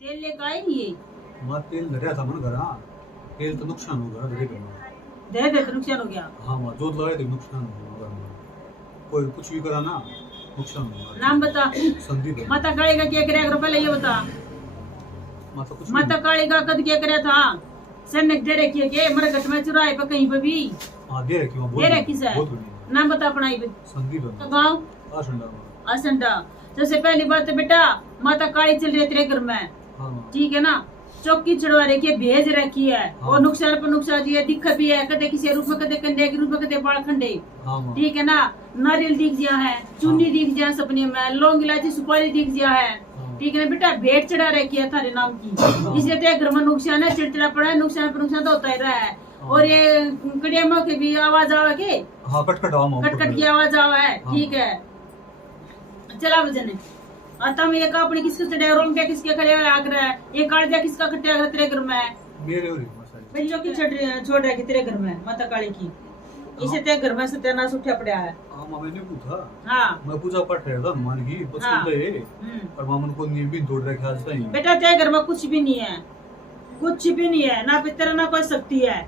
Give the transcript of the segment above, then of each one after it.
तेल लेकर आई नहीं ये मैं तेल धरिया था मन घर। तेल तो नुकसान होगा धरे दे तो नुकसान हो गया। हाँ माँ जो लगाए थे नुकसान होगा। कोई कुछ भी करा ना नुकसान होगा। नाम बता। संदीप माता काली का क्या कराया रुपए ये बता। माता काली का कद क्या कराया था सैनिक दे रखी है के मर घट में चुराए पे कहीं पे भी। हाँ दे रखी है। दे रखी है। नाम बता अपना संदीप गाँव आसंडा। आसंडा। सबसे पहली बात है बेटा माता काली चल रही है तेरे घर में। ठीक है ना चौकी चढ़वा रखी है भेज रखी है। और नुकसान पर नुकसान दिया दिख भी है कदे किसी रूप में कदे कंधे के रूप में कदे बाल खंडे। ठीक है ना नारियल दिख गया है चुन्नी दिख गया सपने में लौंग इलायची सुपारी दिख गया है। ठीक है ना बेटा भेंट चढ़ा रखी है थारे नाम की। इसलिए तेरे घर में नुकसान है चिड़चिड़ा पड़ा है नुकसान पर नुकसान तो होता ही रहा है। और ये कड़िया की भी आवाज आवा के कटकट की आवाज आवा है। ठीक है चला वजन आता में एक अपने किसके चढ़े रोम के किसके खड़े हुए आग रहा है ये कालिया किसका कट्टे आग तेरे घर में मेरे बच्चों की छोड़ रही तेरे घर में माता काली की। इसे तेरे घर में सत्यानाश उठा पड़ा है। मैंने पूछा। हाँ मैं पूजा पाठ रहा था हनुमान की और मामन को नींद भी तोड़ रखा आज तक। बेटा तेरे घर में कुछ भी नहीं है कुछ भी नहीं है ना पितर ना कोई शक्ति है।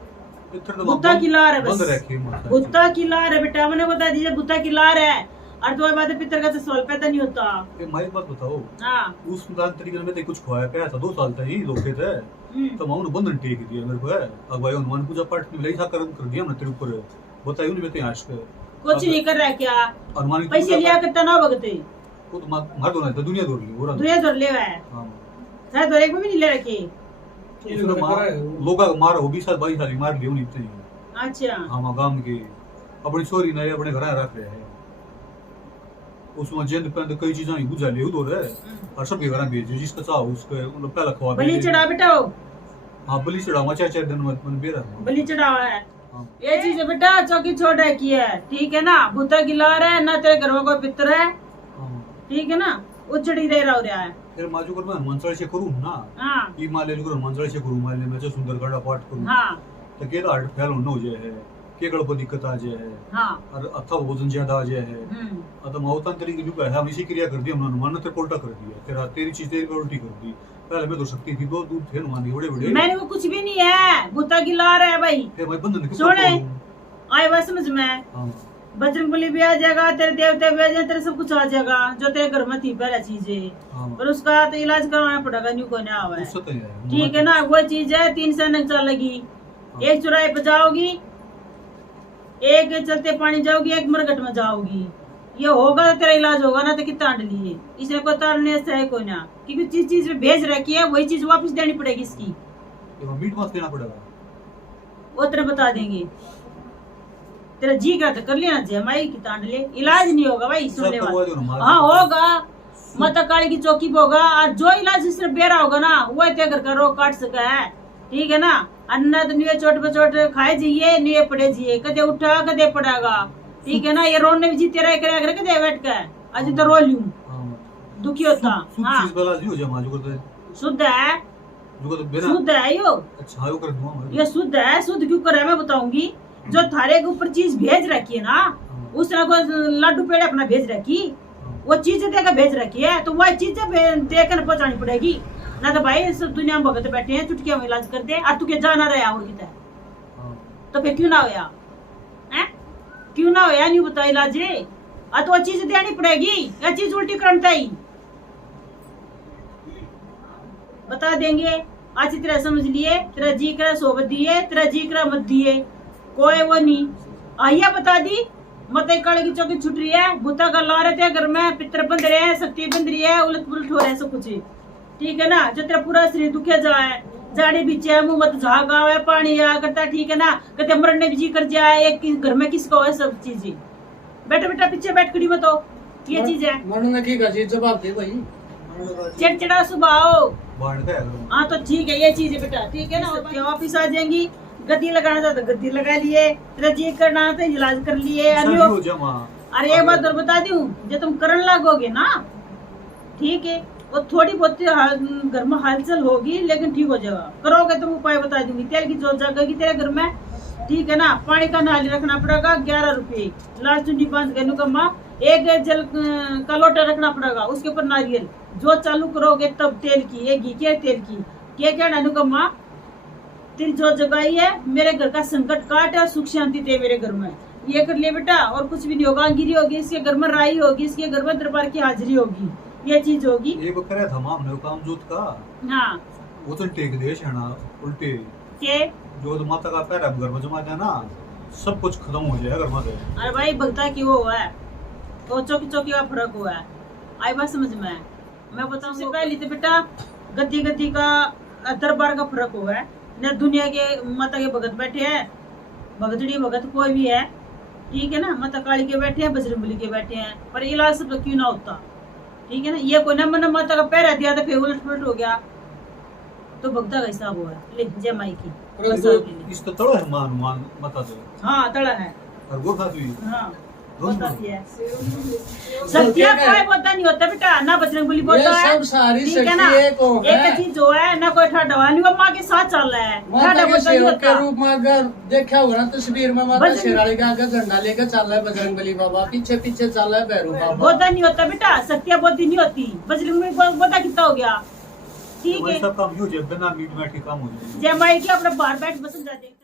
बुत्ता की लार है बस बुत्ता की लार है बेटा मैंने बता दीजिए बुत्ता की लार है। और तो बात पितर का तो सवाल पैदा नहीं होता। मारी बात बताओ। हाँ उस तरीके में कुछ खोया पाया था 2 साल तक ही धोखे थे तो मामू ने बंधन टेक दिया मेरे को है। अब भाई हनुमान पूजा पाठ में ऐसा कर्म कर दिया ना तेरे ऊपर बताइए नहीं मैं आज कुछ नहीं कर रहा क्या हनुमान पैसे लिया करता ना भगते वो तो मार दो ना दुनिया दौड़ ली दुनिया दौड़ ले है शायद दौरे को भी नहीं ले रखे लोग मार हो 20 साल 22 साल मार लियो नहीं इतने। अच्छा हाँ गांव के अपनी छोरी ने अपने घर रख रहे हैं उसमें जेंद पे कई चीजें ही बुझा ले उधर है और सब घर भेज जिसका चाहो उसके मतलब पहला खवा बलि चढ़ा बेटा हाँ बलि चढ़ा 4 दिन में बेरा बलि चढ़ावा है। ये चीज है बेटा चौकी छोड़ रखी है। ठीक है ना भूता गिलार है ना तेरे घर में कोई पितर है। ठीक है ना उचड़ी रहा है फिर माजू कर मैं हनुमान चालीसा करूं ना। हां ई माले को हनुमान चालीसा करूं माले में सुंदरकांड पाठ करूं। हां तो के हट फैल न हो जाए है के गड़ पर दिक्कत आ जाए है। हां और अथवा भोजन ज्यादा आ जाए है। तो मौतन तरीके जो है हम इसी क्रिया कर दी हमने हनुमान ने तेरे उल्टा कर दिया तेरा तेरी चीज तेरी उल्टी कर दी। पहले में तो शक्ति थी 2 दूध थे हनुमान के बड़े बड़े मैंने वो कुछ भी नहीं है भूता गिलार है भाई। फिर भाई बंधन के सुने आए बात समझ में बजरंगबली भी आ जाएगा तेरे देवते भी आ जाए तेरे सब कुछ आ जाएगा जो तेरे घर में थी पहला चीज है। पर उसका तो इलाज करवाना पड़ेगा न्यू को ना आवा है। ठीक है ना वो चीज है 3 सैनिक चलेगी एक चुराहे पे जाओगी एक चलते पानी जाओगी एक मरघट में जाओगी ये होगा तो तेरा इलाज होगा ना तो कितना आंड लिए इसने कोई तारने से है कोई ना क्योंकि जिस चीज में भेज रखी है वही चीज वापस देनी पड़ेगी इसकी मीट मत देना पड़ेगा वो तेरे बता देंगे तेरा जी का तो कर लेना जमाई की तांड ले इलाज नहीं होगा भाई सुनने वाला। हाँ होगा माता काली की चौकी पे होगा और जो इलाज इसने बेरा होगा ना वो तेरे घर का रोग काट सका है। ठीक है ना अन्ना तो नुए चोट पे चोट खाए जाइए नुए पड़े जाइए कदे उठा कदे पड़ेगा। ठीक है ना ये रोने भी जीते रहे करे कदे बैठ के आज तो रो लूं दुखी होता। हाँ शुद्ध है शुद्ध है यो ये शुद्ध है शुद्ध क्यों करे मैं बताऊंगी जो थारे के ऊपर चीज भेज रखी है ना उस तरह को लड्डू पेड़े अपना भेज रखी वो चीज देकर भेज रखी है तो वह चीज देकर पहुंचानी पड़ेगी ना तो भाई सब दुनिया में भगत बैठे हैं चुटकिया में इलाज करते हैं और तू क्या जाना रहा और कितना तो फिर क्यों ना होया है क्यों ना होया नहीं बता इलाज तो वो चीज देनी पड़ेगी या चीज उल्टी करता ही बता देंगे आज तेरा समझ लिए तेरा जी करा सोबत दिए तेरा जी करा मत दिए कोई वो नहीं आइया बता दी मत काले की चौकी छुट रही है भूता का ला रहे थे घर में पितर बंध रहे हैं शक्ति बंध रही है उलट पुलट हो रहा है सब कुछ। ठीक है ना जो तेरा पूरा शरीर दुखे जाए जाड़े बीचे मुंह मत झाग आवे पानी आ करता। ठीक है ना कहते मरने भी जी कर जाए एक घर में किसको है सब चीज बेटा बेटा पीछे बैठ खड़ी बताओ ये चीज है मरने की जवाब दे भाई चिड़चिड़ा स्वभाव। हाँ तो ठीक है ये चीज है बेटा। ठीक है ना वापिस आ जाएंगी गद्दी लगाना था तो गद्दी लगा लिए तेरा जी करना था इलाज कर लिए। अरे एक बात और बता दूं जो तुम करन लगोगे ना ठीक है वो थोड़ी बहुत घर में हलचल होगी लेकिन ठीक हो जाएगा करोगे तुम उपाय बता दूंगी तेल की जोत जागेगी तेरे घर में। ठीक है ना पानी का नाली रखना पड़ेगा 11 रुपए लाल चुंडी बांध के नुकम्मा एक जल का लोटा रखना पड़ेगा, उसके ऊपर नारियल, जो चालू करोगे तब तेल की, ये घी के तेल की क्या क्या अनुकम्मा तेरी जो जगाई है, मेरे घर का संकट काट और सुख शांति दे मेरे घर में, ये कर ले बेटा, और कुछ भी नहीं होगा। गिरी होगी, इसके घर में राई होगी, इसके घर में दरबार की हाजिरी होगी, ये चीज होगी। ये बकरा था हमने काम जोत का, हाँ वो तो टेक दे ना उल्टे के जो तो माता का पैर अब घर में जमा जाए ना, सब कुछ खत्म हो जाएगा घर में से। अरे भाई भक्ता की वो है, तो चौकी चौकी का फर्क हुआ है, आई बात समझ में। मैं बताऊं से पहले तो बेटा गद्दी गद्दी का दरबार का फर्क हुआ है न, दुनिया के माता के भगत बैठे हैं, भगतड़ी भगत कोई भी है, ठीक है ना, माता काली के बैठे हैं, बजरंगबली के बैठे हैं, पर इलाज सब क्यों ना होता, ठीक है ना। ये कोई ना मन माता का पैर दिया तो फिर उलट पुलट हो गया, तो भक्ता का हिसाब हुआ है। ले जय माई की इस तो तड़ा है मान माता से। हाँ तड़ा है, और वो खाती हाँ बताती है। सत्या कोई बोलता नहीं होता बेटा, ना बजरंगबली बोलता है, सब सारी ठीक है ना। एक चीज जो है ना, कोई ठाडा वाली वो माँ के साथ चल रहा है, ठाडा बोलता नहीं सेवक के होता। रूप में अगर देखा होगा ना तस्वीर में, माता शेराली का आगे झंडा लेकर चल रहा है बजरंगबली बाबा, पीछे पीछे चल रहा है भैरू बाबा। बोलता नहीं होता बेटा, सत्या बोलती नहीं होती, बजरंगबली बोलता कितना हो गया, ठीक है। सब काम यूं जब बिना मीट मैट के काम हो जाए। जय माई की अपना बाहर बैठ बसन जाते।